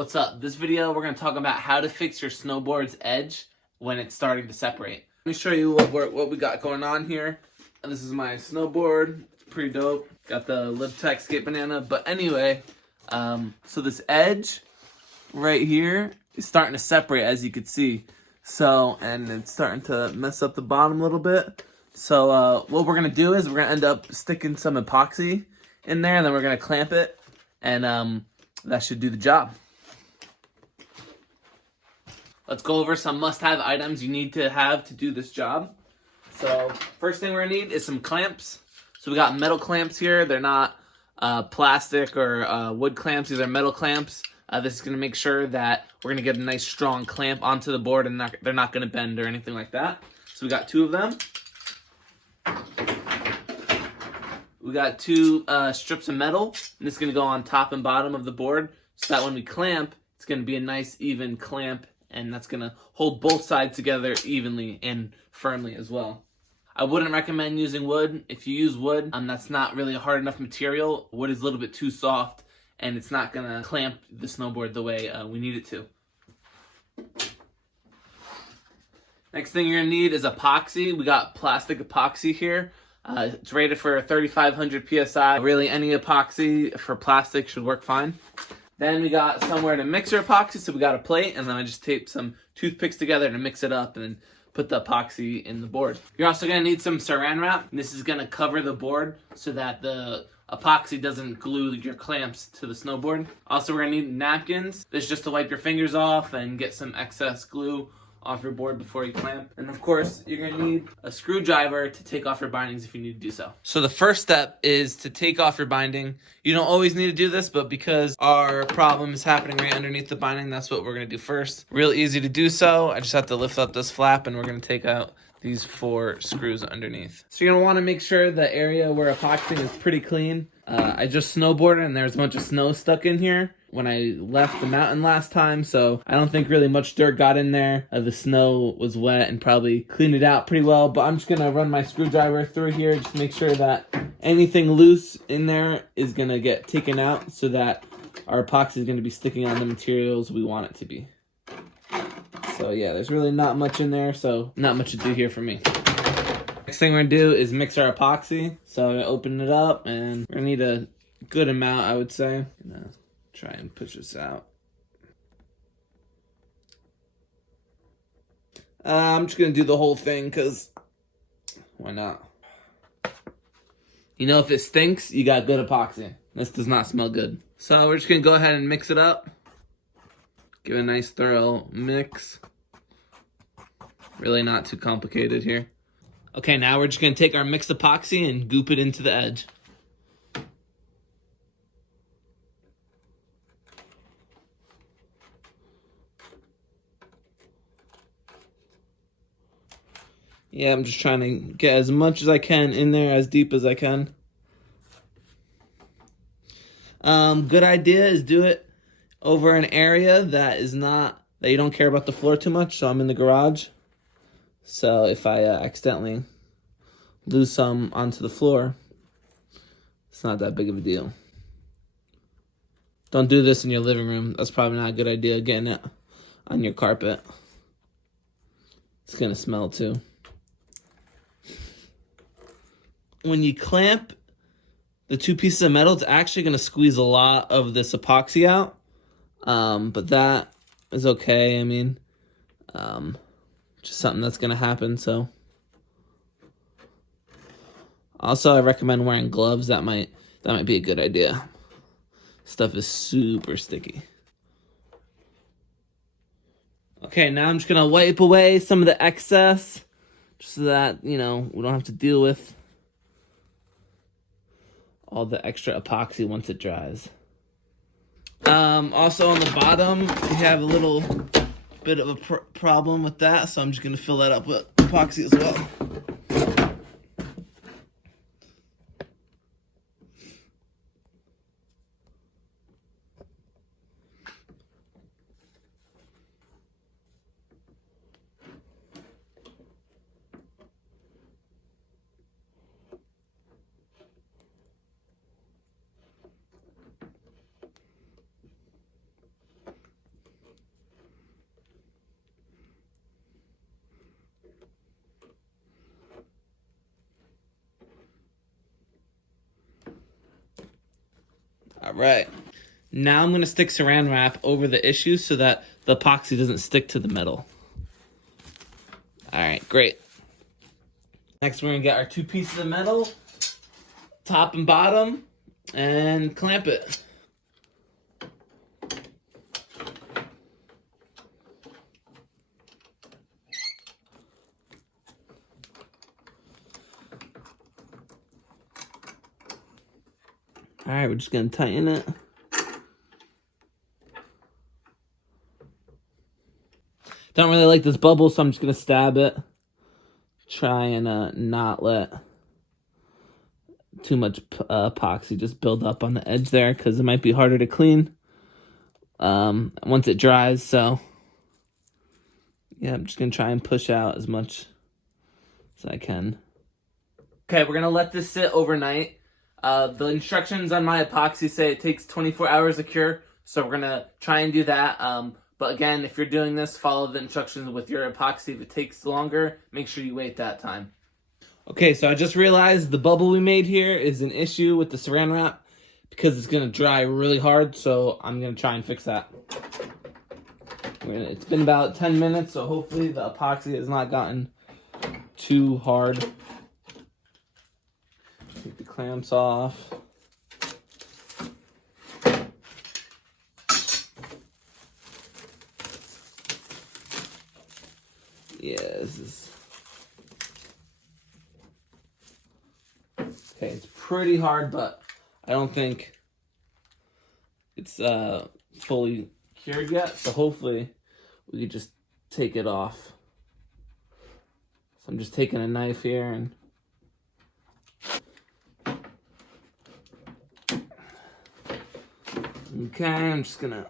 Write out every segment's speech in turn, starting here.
What's up? This video we're going to talk about how to fix your snowboard's edge when it's starting to separate. Let me show you what we got going on here. This is my snowboard. It's pretty dope. Got the LibTech Skate Banana. But anyway, so this edge right here is starting to separate, as you can see. So, and it's starting to mess up the bottom a little bit. So what we're going to do is we're going to end up sticking some epoxy in there, and then we're going to clamp it, and that should do the job. Let's go over some must-have items you need to have to do this job. So first thing we're gonna need is some clamps. So we got metal clamps here. They're not plastic or wood clamps. These are metal clamps. This is gonna make sure that we're gonna get a nice strong clamp onto the board and they're not gonna bend or anything like that. So we got 2 of them. We got 2 strips of metal, and this is gonna go on top and bottom of the board so that when we clamp, it's gonna be a nice even clamp, and that's gonna hold both sides together evenly and firmly as well. I wouldn't recommend using wood. If you use wood, that's not really a hard enough material. Wood is a little bit too soft, and it's not gonna clamp the snowboard the way we need it to. Next thing you're gonna need is epoxy. We got plastic epoxy here. It's rated for 3,500 PSI. Really, any epoxy for plastic should work fine. Then we got somewhere to mix your epoxy, so we got a plate, and then I just taped some toothpicks together to mix it up and then put the epoxy in the board. You're also gonna need some saran wrap. This is gonna cover the board so that the epoxy doesn't glue your clamps to the snowboard. Also, we're gonna need napkins. This is just to wipe your fingers off and get some excess glue off your board before you clamp. And of course, you're gonna need a screwdriver to take off your bindings if you need to do so. So the first step is to take off your binding. You don't always need to do this, but because our problem is happening right underneath the binding, that's what we're gonna do first. Real easy to do so. I just have to lift up this flap, and we're gonna take out these 4 screws underneath. So you're gonna wanna make sure the area where epoxying is pretty clean. I just snowboarded and there's a bunch of snow stuck in here when I left the mountain last time, so I don't think really much dirt got in there. The snow was wet and probably cleaned it out pretty well, but I'm just gonna run my screwdriver through here just to make sure that anything loose in there is gonna get taken out so that our epoxy is gonna be sticking on the materials we want it to be. So yeah, there's really not much in there, so not much to do here for me. Next thing we're gonna do is mix our epoxy. So I'm gonna open it up, and we're gonna need a good amount, I would say. I'm gonna try and push this out. I'm just gonna do the whole thing, because why not? You know, if it stinks, you got good epoxy. This does not smell good. So we're just gonna go ahead and mix it up. Give it a nice thorough mix. Really not too complicated here. Okay, now we're just gonna take our mixed epoxy and goop it into the edge. Yeah, I'm just trying to get as much as I can in there, as deep as I can. Good idea is do it over an area that you don't care about the floor too much. So I'm in the garage. So if I accidentally lose some onto the floor, it's not that big of a deal. Don't do this in your living room. That's probably not a good idea, getting it on your carpet. It's gonna smell too. When you clamp the 2 pieces of metal, it's actually gonna squeeze a lot of this epoxy out. But that is okay. I mean, just something that's gonna happen. So also, I recommend wearing gloves. That might be a good idea. Stuff is super sticky. Okay, now I'm just gonna wipe away some of the excess, just so that, you know, we don't have to deal with all the extra epoxy once it dries. Also on the bottom, we have a little bit of a problem with that, so I'm just gonna fill that up with epoxy as well. All right. Now I'm going to stick saran wrap over the issue so that the epoxy doesn't stick to the metal. All right, great. Next, we're going to get our 2 pieces of metal, top and bottom, and clamp it. All right, we're just going to tighten it. Don't really like this bubble, so I'm just going to stab it. Try and not let too much epoxy just build up on the edge there, because it might be harder to clean once it dries. So yeah, I'm just going to try and push out as much as I can. Okay, we're going to let this sit overnight. The instructions on my epoxy say it takes 24 hours to cure, so we're going to try and do that. But again, if you're doing this, follow the instructions with your epoxy. If it takes longer, make sure you wait that time. Okay, so I just realized the bubble we made here is an issue with the saran wrap because it's going to dry really hard, so I'm going to try and fix that. It's been about 10 minutes, so hopefully the epoxy has not gotten too hard. Take the clamps off. Yeah, this is... Okay, it's pretty hard, but I don't think it's fully cured yet, so hopefully we can just take it off. So I'm just taking a knife here and... Okay, I'm just gonna...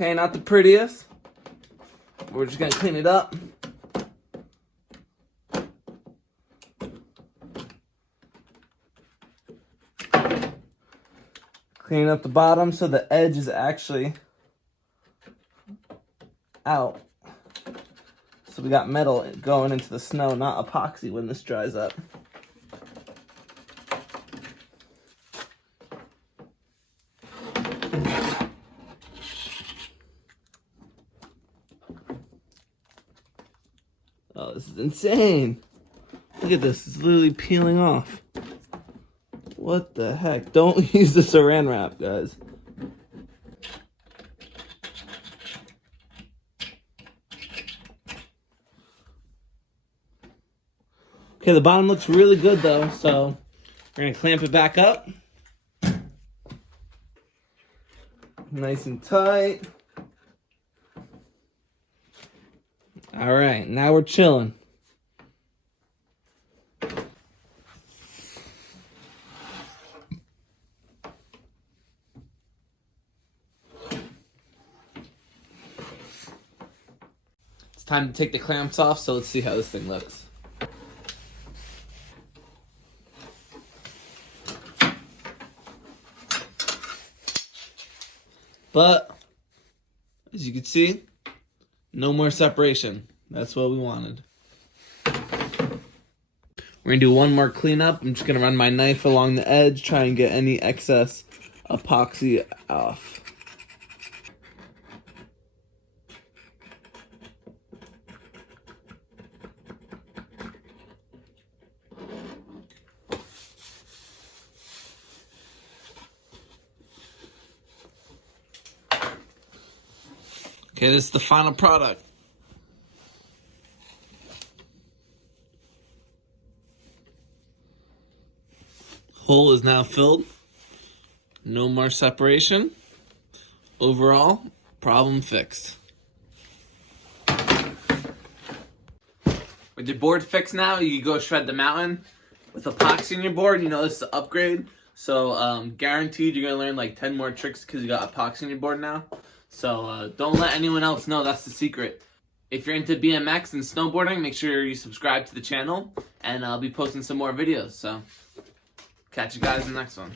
Okay, not the prettiest. We're just gonna clean it up. Clean up the bottom so the edge is actually out. So we got metal going into the snow, not epoxy when this dries up. Oh, this is insane. Look at this. It's literally peeling off. What the heck? Don't use the saran wrap, guys. Okay, the bottom looks really good, though, so we're going to clamp it back up. Nice and tight. All right, now we're chilling. It's time to take the clamps off, so let's see how this thing looks. But, as you can see, no more separation. That's what we wanted. We're going to do one more cleanup. I'm just going to run my knife along the edge, try and get any excess epoxy off. Okay, this is the final product. Hole is now filled. No more separation. Overall, problem fixed. With your board fixed now, you can go shred the mountain with epoxy in your board, you know this is an upgrade. So guaranteed you're gonna learn like 10 more tricks because you got epoxy in your board now. So don't let anyone else know that's the secret. If you're into BMX and snowboarding, make sure you subscribe to the channel, and I'll be posting some more videos. So catch you guys in the next one.